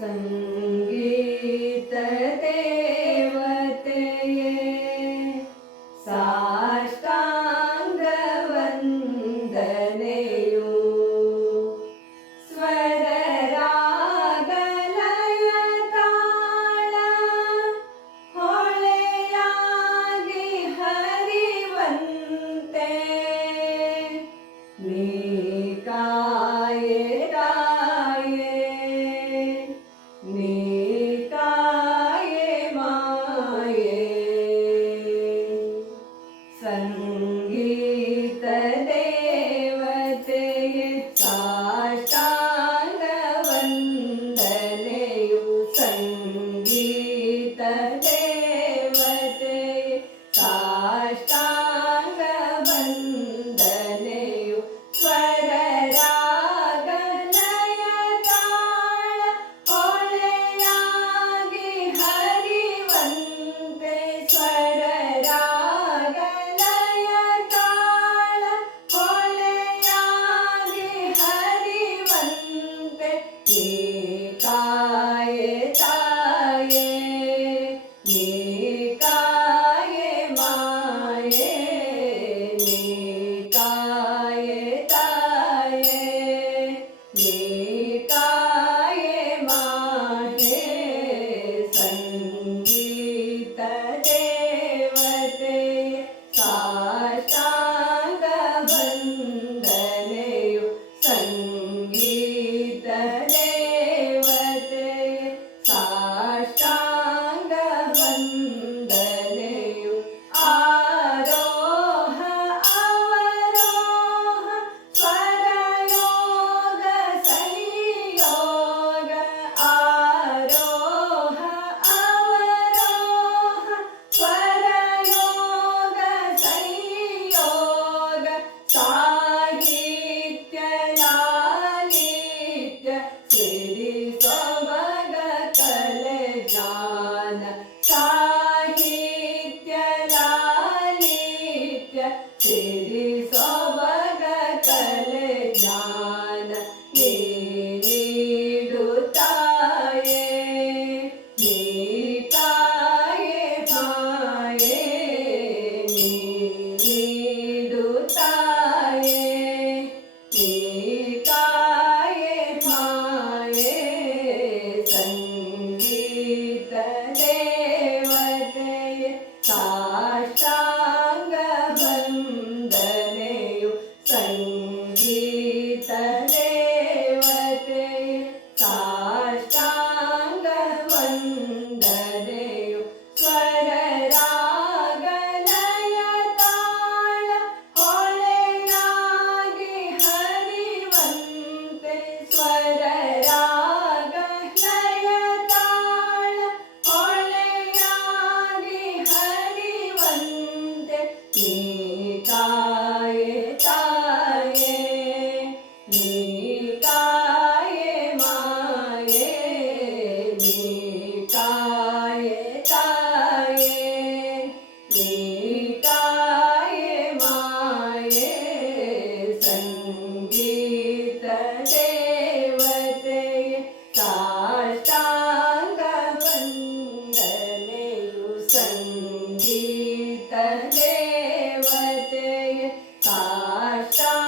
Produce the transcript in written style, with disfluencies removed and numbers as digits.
ಸಂಗೀತ ದೇವತೆಯೇ ಸಾಷ್ಟಾಂಗ ವಂದನೆಯು ಸ್ವರ ರಾಗ ಲಯ ತಾಳ ಹೊಳೆಯಾಗಿ ಹರಿವಂತೆ ನೀ ಕಾಯೆ ರಾಯೆ ನೀ ಕಾಯೆ ಮಾಯೆ ಸಂಗೀತ ದೇವತೆಯೇ ಸಾಷ್ಟಾಂಗ ವಂದನೆಯು ಸಂಗೀತ ದೇವತೆಯೇ ಸಾಷ್ಟಾಂಗ ವಂದನೆಯು ಸ್ವರ ರಾಗ ಲಯ ತಾಳ ಹೊಳೆಯಾಗಿ ಹರಿವಂತೆ ಸ್ವರ ರಾಗ ಲಯ ತಾಳ ಹೊಳೆಯಾಗಿ ಹರಿವಂತೆ ನೀ ಕಾಯೆ ತಾಯೆ ನೀ ಕಾಯೆ ಮಾಯೆ ನೀ ಕಾಯೆ ತಾಯೆ ನೀ ಕಾಯೆ ಮಾಯೆ ಸಂಗೀತ ದೇವತೆಯೇ ಸಾಷ್ಟಾಂಗ ವಂದನೆಯು ಸಂಗೀತ ದೇವತೆಯೇ ಸಾಷ್ಟಾಂಗ ವಂದನೆಯು ಆರೋಹ ಅವರೋಹ ಸ್ವರಯೋಗ ಸಂಯೋಗ ಆರೋಹ ಅವರೋಹ ಸ್ವರಯೋಗ ಸಂಯೋಗ ಸಾಹಿತ್ಯ ಲಾಲಿತ್ಯ ಸಿರಿ ಸೊಬಗ ಕಲೆ ಜ್ಞಾನ ಸಾಹಿತ್ಯ ಲಾಲಿತ್ಯ ಸಿರಿ ಸೊಬಗ ಕಲೆ ಜ್ಞಾನ ನೀ ನೀಡುತ್ತಾಯೆ ನೀ ಕಾಯೆ ಮಾಯೆ ನೀ ನೀಡುತ್ತಾಯೆ ನೀ ಕಾಯೆ ಮಾಯೆ ಸಂಗೀತ ದೇವತೆಯೇ ಸಾಷ್ಟಾಂಗ ವಂದನೆಯು ಸಂಗೀತ ದೇವತೆಯೇ ಸಾಷ್ಟಾಂಗ ವಂದನೆಯು ಸ್ವರ ರಾಗ ಲಯ ತಾಳ ಹೊಳೆಯಾಗಿ ಹರಿವಂತೆ ಸ್ವರ ರಾಗ ಲಯ ತಾಳ ಹೊಳೆಯಾಗಿ ಹರಿವಂತೆ ನೀ ಕಾಯೆ ತಾಯೆ ನೀ ಕಾಯೆ ಮಾಯೆ ನೀ ಕಾಯೆ ತಾಯೆ ನೀ ಕಾಯೆ ಮಾಯೆ ಸಂಗೀತ ದೇವತೆಯೇ ಸಾಷ್ಟಾಂಗ ವಂದನೆಯು ಸಂಗೀತ ದೇವತೆಯೇ ಸಾಷ್ಟಾಂಗ